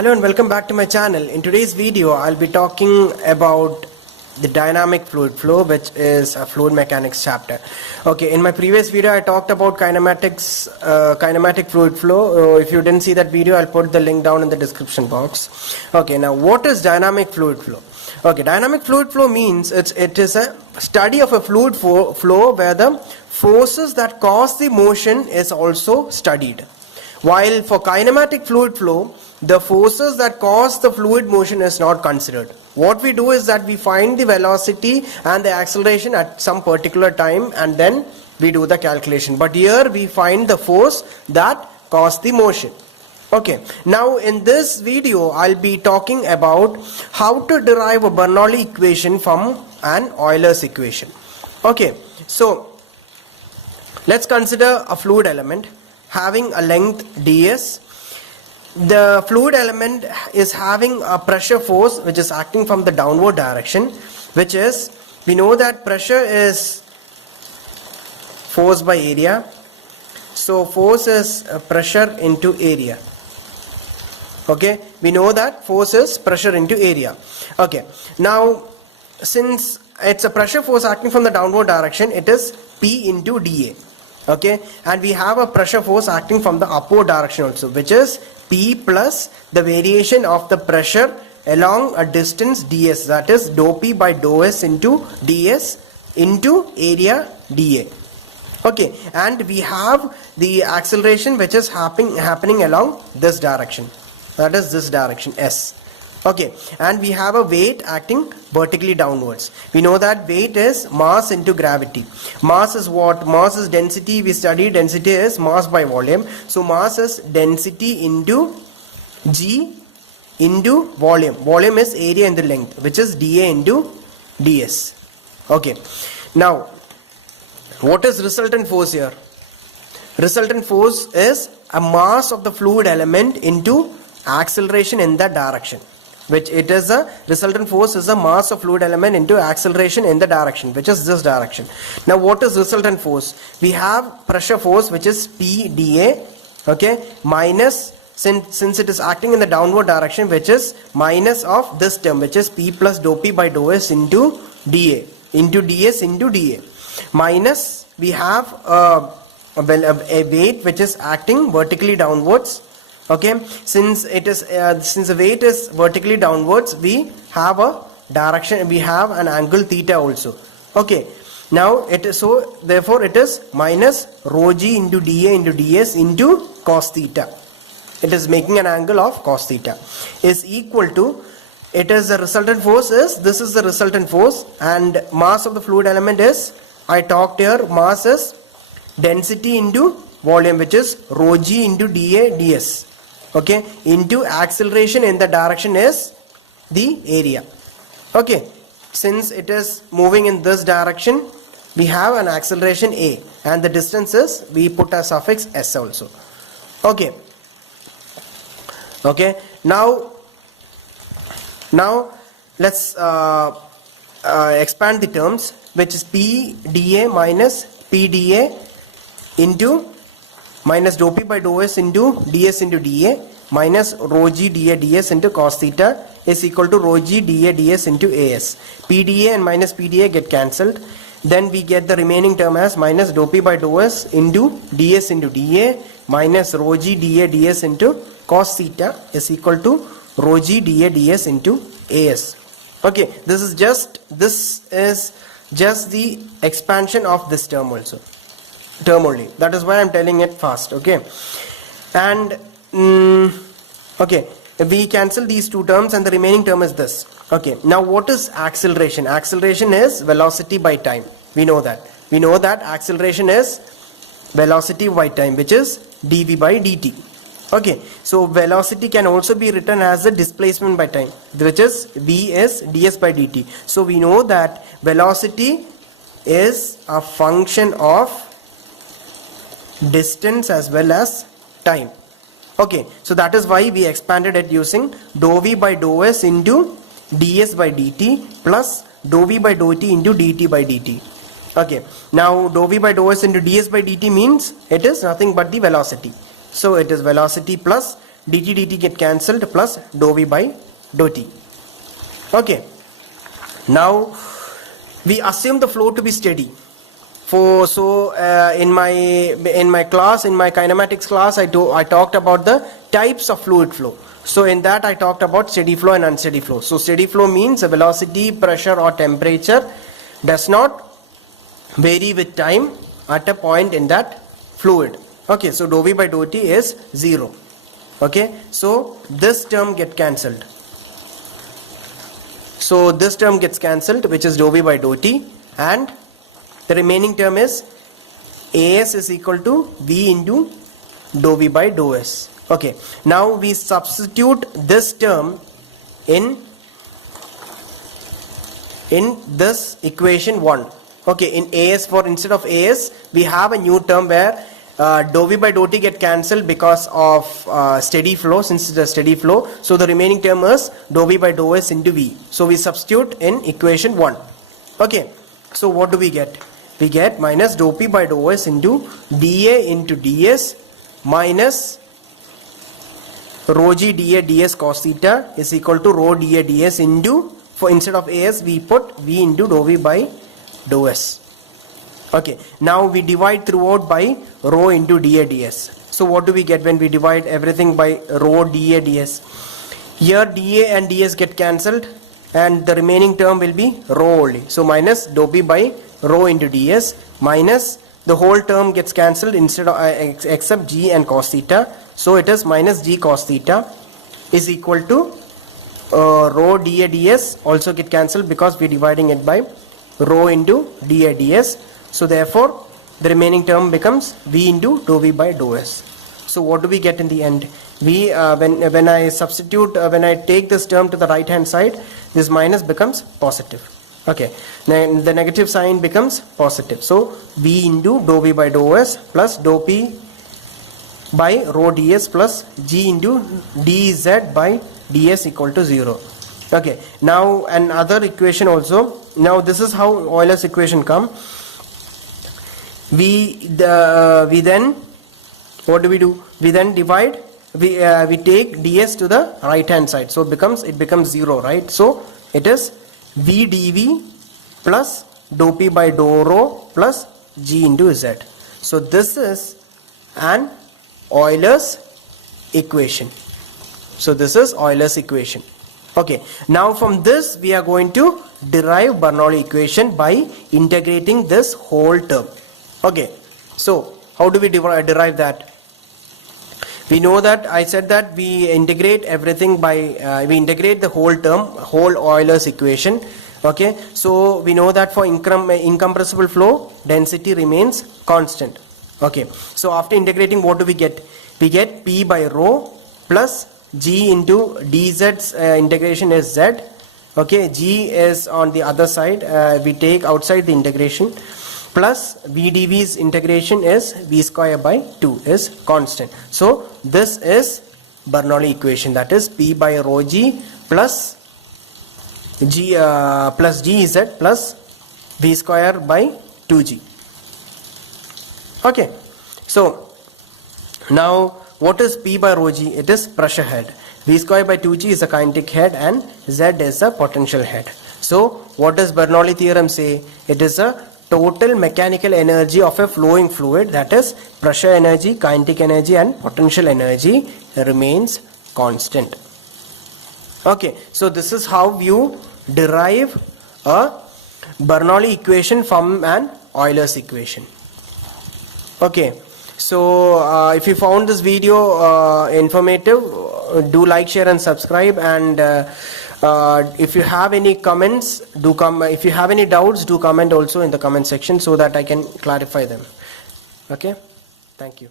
Hello and welcome back to my channel. In today's video I'll be talking about the dynamic fluid flow, which is a fluid mechanics chapter. Okay, in my previous video I talked about kinematics, kinematic fluid flow. If you didn't see that video, I'll put the link down in the description box. Okay, now what is dynamic fluid flow? Okay, dynamic fluid flow means it is a study of a fluid flow where the forces that cause the motion is also studied. While for kinematic fluid flow, the forces that cause the fluid motion is not considered. What we do is that we find the velocity and the acceleration at some particular time and then we do the calculation. But here we find the force that caused the motion. Okay, now in this video I'll be talking about how to derive a Bernoulli equation from an Euler's equation. Okay, so let's consider a fluid element having a length ds. The fluid element is having a pressure force which is acting from the downward direction, which is, we know that pressure is force by area. So force is pressure into area. Okay, we know that force is pressure into area. Okay, now since it's a pressure force acting from the downward direction, it is P into dA. Okay, and we have a pressure force acting from the upward direction also, which is P plus the variation of the pressure along a distance ds, that is dou P by dou S into ds into area dA. Okay, and we have the acceleration which is happening along this direction, that is this direction S. Okay, and we have a weight acting vertically downwards. We know that weight is mass into gravity. Mass is what? Mass is density. We studied density is mass by volume. So mass is density into G into volume. Volume is area into length, which is dA into ds. Okay, now what is resultant force here? Resultant force is a mass of the fluid element into acceleration in that direction, which it is a resultant force is a mass of fluid element into acceleration in the direction, which is this direction. Now what is resultant force? We have pressure force, which is P dA, okay, minus, since it is acting in the downward direction, which is minus of this term, which is P plus dou P by dou S into dA into ds into dA, minus we have a weight which is acting vertically downwards. Okay, since it is since the weight is vertically downwards, we have a direction, we have an angle theta also. Okay, now it is, so therefore it is minus rho g into dA into ds into cos theta. It is making an angle of cos theta is equal to, it is the resultant force is, this is the resultant force, and mass of the fluid element is, I talked here, mass is density into volume, which is rho g into dA ds. Okay, into acceleration in the direction is the area. Okay, since it is moving in this direction, we have an acceleration a, and the distance is, we put a suffix s also. Okay, okay, now let's expand the terms, which is P dA minus P dA into minus dou P by dou S into ds into dA minus rho g dA ds into cos theta is equal to rho g dA ds into as. PdA and minus PdA get cancelled. Then we get the remaining term as minus dou P by dou S into ds into dA minus rho g dA ds into cos theta is equal to rho g dA ds into as. Okay, this is just the expansion of this term also. Term only, that is why I'm telling it fast. Okay, and okay, we cancel these two terms and the remaining term is this. Okay, now what is acceleration? Acceleration is velocity by time. We know that acceleration is velocity by time, which is dv by dt. Okay, so velocity can also be written as the displacement by time, which is v is ds by dt. So we know that velocity is a function of distance as well as time. Okay, so that is why we expanded it using dou v by dou S into ds by dt plus dou v by dou t into dt by dt. Okay, now dou v by dou S into ds by dt means it is nothing but the velocity. So it is velocity plus dt dt get cancelled, plus dou v by dou t. Okay, now we assume the flow to be steady. In my class, in my kinematics class, I talked about the types of fluid flow. So in that I talked about steady flow and unsteady flow. So steady flow means the velocity, pressure or temperature does not vary with time at a point in that fluid. Okay, so dou v by dou t is 0. Okay, so this term get cancelled. So this term gets cancelled, which is dou v by dou t, and the remaining term is As is equal to V into dou v by dou s. Okay, now we substitute this term in this equation 1. Okay, in As, instead of As we have a new term where dou v by dou t get cancelled because of steady flow, since it's a steady flow. So the remaining term is dou v by dou s into V. So we substitute in equation 1. Okay, so what do we get? We get minus dou p by dou s into dA into ds minus rho g dA ds cos theta is equal to rho dA ds into, instead of As we put V into dou v by dou s. Okay, now we divide throughout by rho into dA ds. So what do we get when we divide everything by rho dA ds? Here dA and ds get cancelled and the remaining term will be rho only. So minus dou p by rho into ds minus the whole term gets cancelled instead of except g and cos theta. So it is minus g cos theta is equal to rho dA ds also get cancelled because we are dividing it by rho into dA ds. So therefore the remaining term becomes V into dou v by dou s. So what do we get in the end? We when I substitute, when I take this term to the right hand side, this minus becomes positive. Okay, then the negative sign becomes positive. So V into dou v by dou s plus dou p by rho ds plus g into dz by ds equal to 0. Okay, now another equation also. Now this is how Euler's equation come. We then what do? We then divide. We take ds to the right hand side, so it becomes 0, right? So it is v dv plus dou p by dou rho plus g into z. So this is an Euler's equation. So this is Euler's equation. Okay, now from this we are going to derive Bernoulli equation by integrating this whole term. Okay, so how do we derive that? We know that I said that we integrate everything by we integrate the whole term, whole Euler's equation. Okay, so we know that for incompressible flow, density remains constant. Okay, so after integrating, what do we get? We get P by rho plus G into dz's integration is Z. Okay, G is on the other side, we take outside the integration, plus V dv's integration is V square by 2 is constant. So this is Bernoulli equation, that is P by rho G plus G plus GZ plus V square by 2G. Okay, so now what is P by rho G? It is pressure head. V square by 2G is a kinetic head and Z is a potential head. So what does Bernoulli theorem say? It is a total mechanical energy of a flowing fluid, that is pressure energy, kinetic energy and potential energy remains constant. Okay, so this is how you derive a Bernoulli equation from an Euler's equation. Okay, so if you found this video informative, do like, share and subscribe, and if you have any comments, if you have any doubts, do comment also in the comment section so that I can clarify them. Okay, thank you.